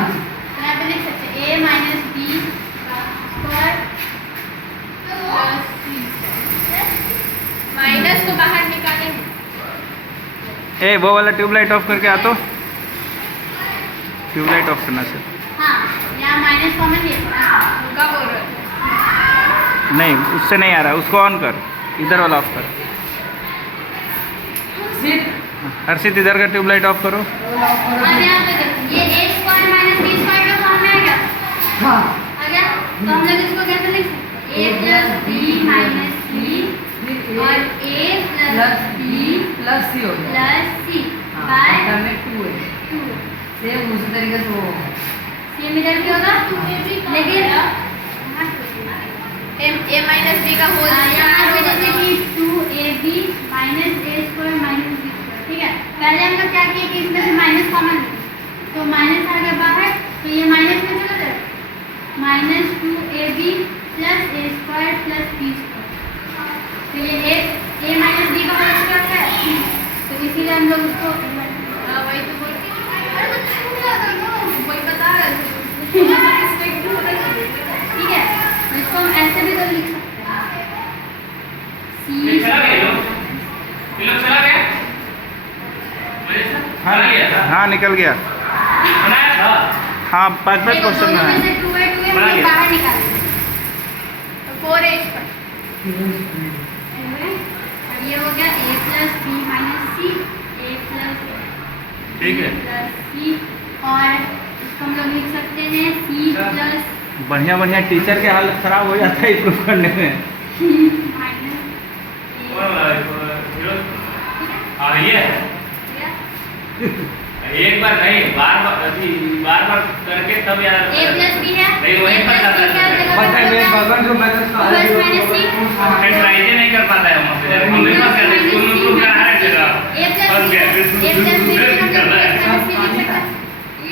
यहाँ पे लिख सकते हैं a minus b square plus c. Minus को बाहर निकालेंगे। ए वो वाला ट्यूबलाइट ऑफ करके आ तो, ट्यूबलाइट ऑफ करना सर। हाँ यहाँ माइनस कॉमन है, उनका बोल रहे हो। नहीं उससे नहीं आ रहा, उसको ऑन कर, इधर वाला ऑफ कर। हर्षित इधर का ट्यूबलाइट ऑफ करो। अब यहाँ पे देखो ये a square minus b square का फॉर्म में आ गया। हाँ आ गया तो हम लोग इसको कैसे लिख सकते हैं? a प्लस बी माइनस सी और a प्लस बी प्लस सी हो गया प्लस सी बाय 2 है 2। सेम उसी तरीके से वो सेम इधर भी होगा लेकिन a माइनस बी का होल यहाँ पे जैसे कि 2ab minus a square minus b square, ठीक है। पहले हम लोग क्या किए कि इसमें से माइनस कॉमन ले, तो माइनस आ गया बाहर, तो ये माइनस में चला जाए minus 2ab plus a square plus b square. तो ये a माइनस b का होल क्या है, तो इसीलिए हम लोग उसको वही तो बोल वही बता रहे थे। ठीक है इसको हम ऐसे भी तो लिख सकते हैं हाँ निकल गया। हाँ 5 क्वेश्चन में है। बाहर निकाल तो 4a और ये हो गया a plus b minus c a plus ठीक है सी और इसको हम लोग लिख सकते हैं c प्लस बढ़िया बढ़िया टीचर के हालत खराब हो जाता है इम्प्रूव करने में। एक बार नहीं, बार बार करके तब यार a प्लस बी है नहीं वही पता मैं ट्राई नहीं कर पाता है मम्मी पास कर स्कूल में प्रूव करा है जगह बस गया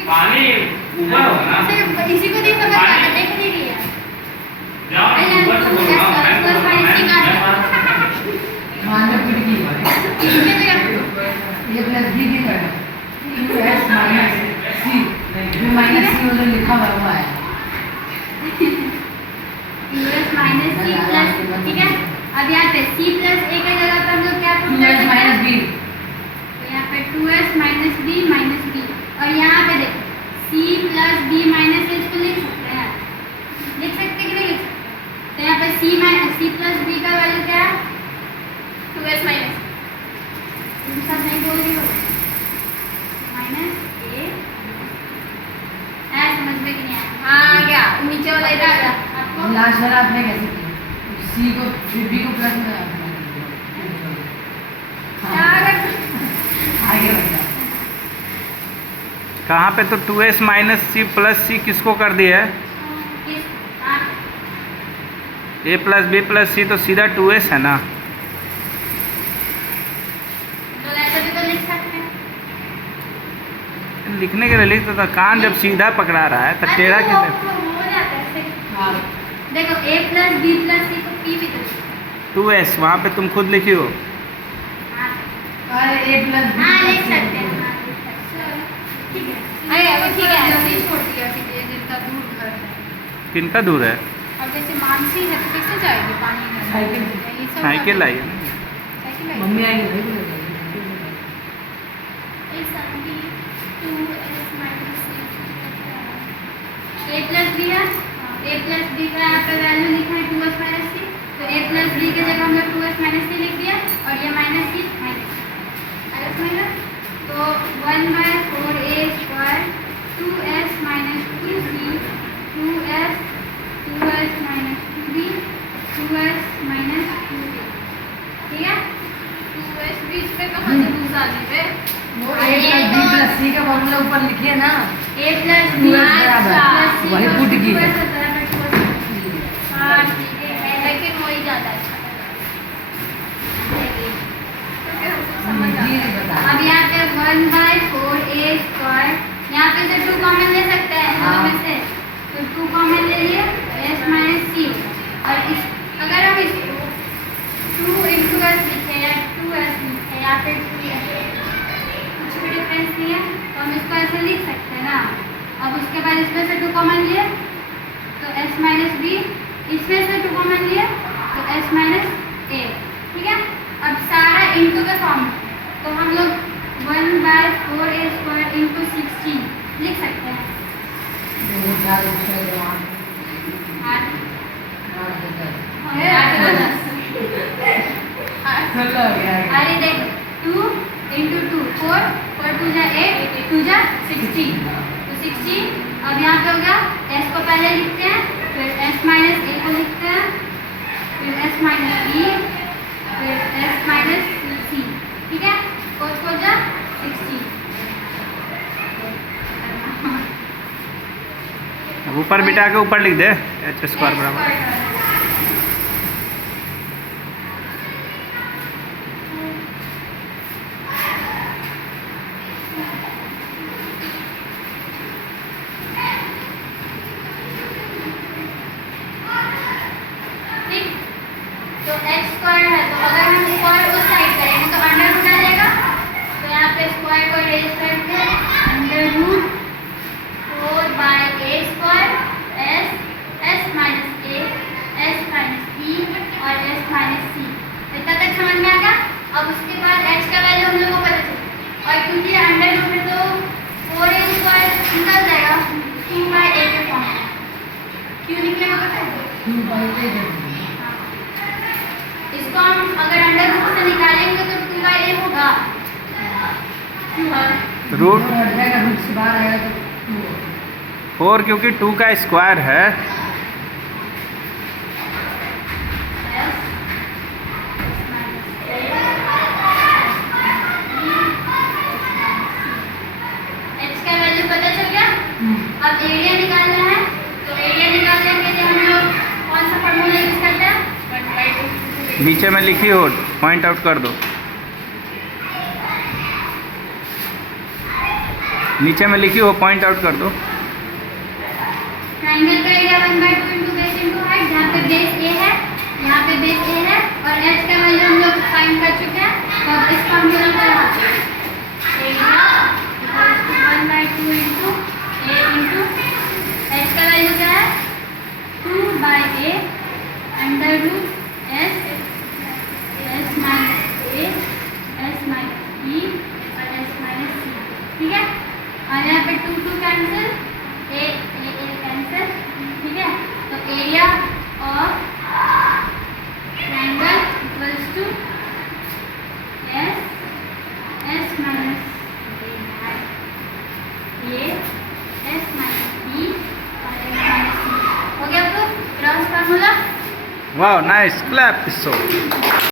पानी ऊपर होगा ना इसी को देख समझ आ रहा देख नहीं रही है जाओ ऊपर से बोल रहा हूं मानने की इसके तो ये प्लस बी भी करना 2s माइनस सी माइनस सी उधर लिखा हुआ है प्लस माइनस सी प्लस, ठीक है। अब यहाँ पे c प्लस a के जगह पर हम लोग क्या प्रूव कर 2s सकते माइनस हैं? बी तो यहाँ पे 2s minus b minus b और यहाँ पे देखो c plus b minus a इसको लिख सकते हैं, लिख सकते कि नहीं लिख सकते? तो यहाँ पे c प्लस b का वैल्यू क्या है? 2s माइनस तुम सब नहीं बोल रही हो माइनस a समझ में कि नहीं आया? हाँ आ गया नीचे वाला इधर आ गया आपको लास्ट वाला आपने कैसे किया सी को बी को प्लस में आगे बढ़ा कहाँ पे तो 2s माइनस सी प्लस सी किसको कर दिया है? a प्लस बी प्लस सी तो सीधा 2s है ना। तो ऐसे भी तो लिख सकते हैं। लिखने के लिए लिखता था, कान जब सीधा पकड़ा रहा है तब टेढ़ा अरे क्यों? वो हो जाता है ऐसे। देखो a प्लस बी प्लस सी को p भी तो लिखते हैं। 2s वहाँ पे तुम खुद लिखी हो। हाँ और ए प्लस बी हाँ, लिख सकते हैं हाँ, लिख सकते हैं। ठीक है अरे अभी ठीक है जल्दी छोड़ दिया सीधे जिनका दूर घर है। किनका दूर है? अब जैसे मानसी है तो कैसे जाएगी पानी में? साइकिल। ये सब साइकिल आई है ना। साइकिल आई मम्मी आएगी भाई a प्लस बी है, a प्लस बी का यहाँ पे वैल्यू लिखा है 2s माइनस सी, तो a प्लस बी की जगह हम लोग 2s माइनस सी लिख दिया और ये माइनस सी माइनस तो 1/4a square 2s minus 2c 2s minus 2b 2s minus 2a, ठीक है। 2s बीच में कहाँ से घुसा दी है? वो ए प्लस बी प्लस सी का फॉर्मूला ऊपर लिखिए ना a प्लस बी प्लस सी वही पुट की है। हाँ ठीक है लेकिन वही ज़्यादा अच्छा अब यहाँ पे 1/4a स्क्वायर यहाँ पे से 2 कॉमन ले सकते हैं दोनों में से, तो 2 कॉमन ले लिए s माइनस सी और इस अगर हम इसको 2 इंटू s लिखे या 2s लिखे या फिर 2s कुछ भी डिफरेंस नहीं है तो हम इसको ऐसे लिख सकते हैं ना। अब उसके बाद इसमें से 2 कॉमन लिए तो s माइनस बी, इसमें से 2 कॉमन लिए तो s माइनस ए। ठीक है, अब सारा इंटू के फॉर्म में, तो हम लोग 1/4a² इंटू 16 लिख सकते हैं। अरे देख 2 इंटू 2 4, 4 2 जा 8, 2 जा 16, तो 16। अब यहाँ पे हो गया, s को पहले लिखते हैं, फिर s माइनस ए को लिखते हैं, फिर s माइनस बी, फिर s माइनस सी। ठीक है, 4 4 जा 16। अब ऊपर बिठा के ऊपर लिख दे h² बराबर। ठीक, तो x² है, तो अगर हम स्क्वायर उस साइड करेंगे तो अंडर रूट आ जाएगा, तो यहाँ पे स्क्वायर को रेज करके under root 4/a² s minus a, s minus b और s माइनस c। इतना तक समझ में आ गया। अब उसके बाद h का वैल्यू हम लोग को पता चला, और क्योंकि अंडर रूट है तो 4a² निकल जाएगा 2/a के फॉर्म में। क्यों निकलेगा पता है? इसको हम अगर अंडर रूट से निकालेंगे तो 2/a होगा। रूट रूट से बाहर आएगा तो 2 होगा। 4 क्योंकि 2 का स्क्वायर है। h का वैल्यू पता चल गया। अब एरिया निकालना है, तो एरिया निकालने के लिए हम लोग कौन सा फॉर्मूला यूज करते हैं? नीचे में लिखी हो, पॉइंट आउट कर दो। नीचे में लिखी हो, पॉइंट आउट कर दो। ट्राइंगल का area 1/2 into base into height, जहाँ पे बेस a है, यहाँ पे बेस a है, और h का वैल्यू हम लोग फाइंड कर चुके हैं। तो अब इस फॉर्मूला को लगाते हैं, area equals to 1/2 into a into h का वैल्यू क्या है 2/a under root s minus a, s minus b और s माइनस c। ठीक है, और यहाँ पे 2 2 कैंसिल, a कैंसिल। ठीक है, तो area of triangle equals to s minus a, s minus b और s माइनस c। हो गया आपको क्रॉस फार्मूला। वाह, नाइस, क्लैप।